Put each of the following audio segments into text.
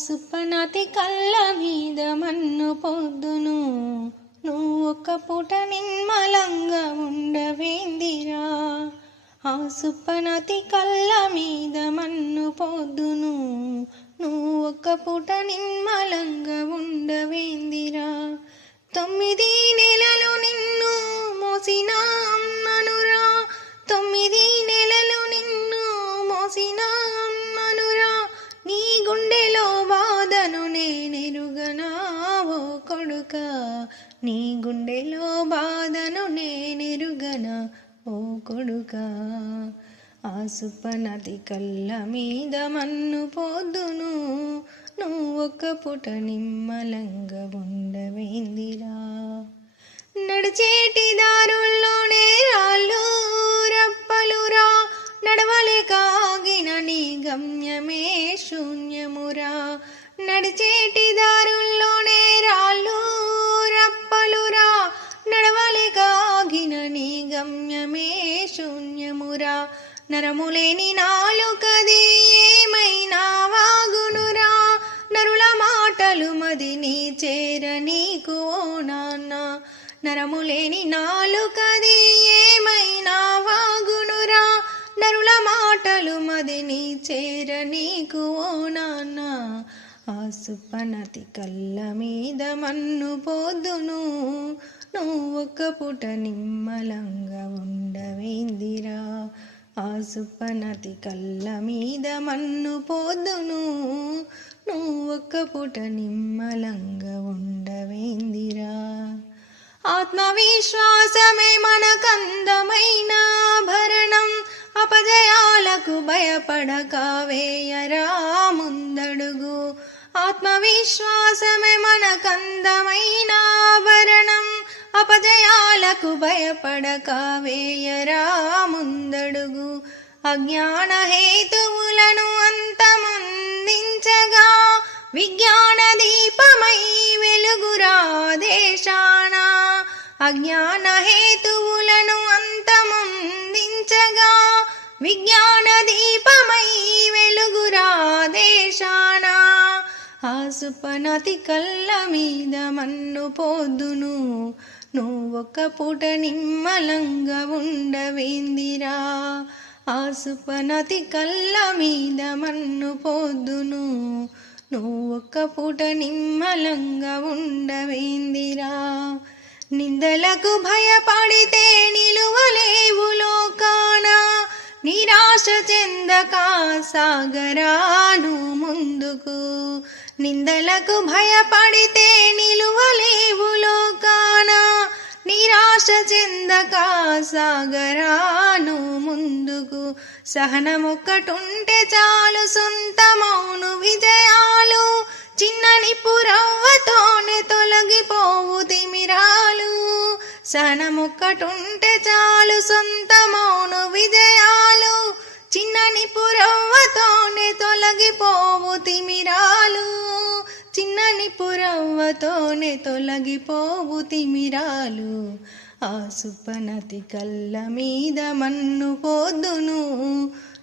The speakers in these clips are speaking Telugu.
సుప్పనాతి కళ్ళ మీద మన్ను పొద్దును నువ్వు ఒక్క పూట నిమ్మలంగా ఉండవేందిరా. ఆ సుప్పనాతి కళ్ళ మీద మన్ను పొద్దును నువ్వు ఒక్క పూట నిమ్మలంగా ఉండవేందిరా. 9 నెలలు నిన్ను మోసిన అమ్మనురా, 9 నెలలు నిన్ను మోసిన అమ్మనురా. నీ గుండెలో బాధను నేనెరుగనా ఓ కొడుకా, నీ గుండెలో బాధను నేనెరుగనా ఓ కొడుకా. ఆ సుప్పనాతి కళ్ళ మీద మన్ను పొద్దును నువ్వు ఒక్క పూట నిమ్మలంగా ఉండవేందిరా. నడిచేటి దారుల్లోనే రాళ్ళు రప్పలురా, నడవలేక ఆగిన నీ గమ్యమే శూన్యమురా. నడిచేటి దారుల్లోనే రాళ్ళు రప్పలురా, నడవలేక ఆగిన నీ గమ్యమే శూన్యమురా. నరములేని నాలుకది ఏమైనా వాగునురా, నరుల మాటలు మదిని చేర నీకు ఓ నాన్న. నరములేని నాలుకది ఏమైనా వాగునురా, నరుల మాటలు మదిని చేర నీకు ఓ నాన్న. ఆ సుప్పనాతి కళ్ళ మీద మన్ను పొద్దును నువ్వు ఒక్క పూట నిమ్మలంగా ఉండవేందిరా. ఆ సుప్పనాతి కళ్ళ మీద మన్ను పొద్దును నువ్వు ఒక్క పూట నిమ్మలంగా ఉండవేందిరా. ఆత్మవిశ్వాసమే మనకందమైన ఆభరణం, అపజయాలకు భయపడక వేయరా ముందడుగు. ఆత్మవిశ్వాసమే మనకందమైన ఆభరణం, అపజయాలకు భయపడక వేయరా ముందడుగు. అజ్ఞాన హేతువులను అంతమొందించగా విజ్ఞాన దీపమై వెలుగురా దేశాన. అజ్ఞాన హేతువులను అంతమొందించగా విజ్ఞాన దీపమై వెలుగురా దేశాన. ఆ సుప్పనాతి కళ్ళ మీద మన్ను పొద్దును నువ్వు ఒక్క పూట నిమ్మలంగా ఉండవేందిరా. ఆ సుప్పనాతి కళ్ళ మీద మన్ను పొద్దును నువ్వు ఒక్క పూట నిమ్మలంగా ఉండవేందిరా. నిందలకు భయపడితే నిలువలేవు లోకాన, నిరాశ చెందక సాగరాను ముందుకు. నిందలకు భయపడితే నిలువలేవు లోకాన, నిరాశ చెందక సాగరాను ముందుకు. సహనమొక్కటుంటే చాలు సొంతమౌను విజయాలు, చిన్నని పురవ్వతోనే తొలగిపోవు తిమిరాలు. సహనమొక్కటుంటే చాలు సొంతమౌను విజయాలు, చిన్నని పురవ్వతోనే తొలగిపోవు తిమిరాలు. చిన్నని పురవ్వతోనే తొలగిపోవు తిమిరాలు. ఆ సుప్పనాతి కళ్ళ మీద మన్ను పొద్దును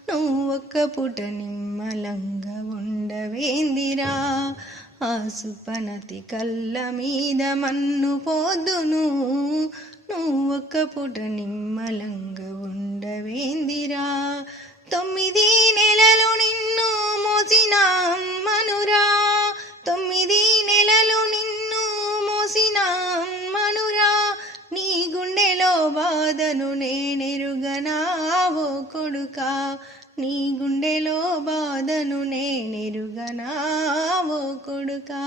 నువ్వు ఒక్క పూట నిమ్మలంగా ఉండవేందిరా. ఆ సుప్పనాతి కళ్ళ మీద మన్ను పొద్దును నువ్వు ఒక్క పూట నిమ్మలంగా ఉండవేందిరా. 9 నెలలు నిన్ను మోసిన అమ్మనురా, 9 నెలలు నిన్ను మోసిన అమ్మనురా. నీ గుండెలో బాధను నేనెరుగనా ఓ కొడుకా, నీ గుండెలో బాధను నేనెరుగనా ఓ కొడుకా.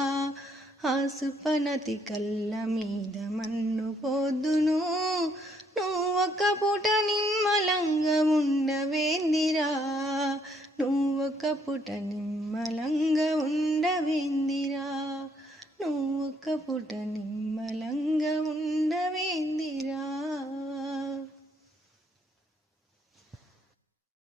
ఆ సుప్పనాతి కళ్ళ మీద మన్ను పొద్దును నువ్వు ఒక్క పూట నిమ్మలంగా ఉండవేందిరా. నువ్వు ఒక్క పూట నిమ్మలంగా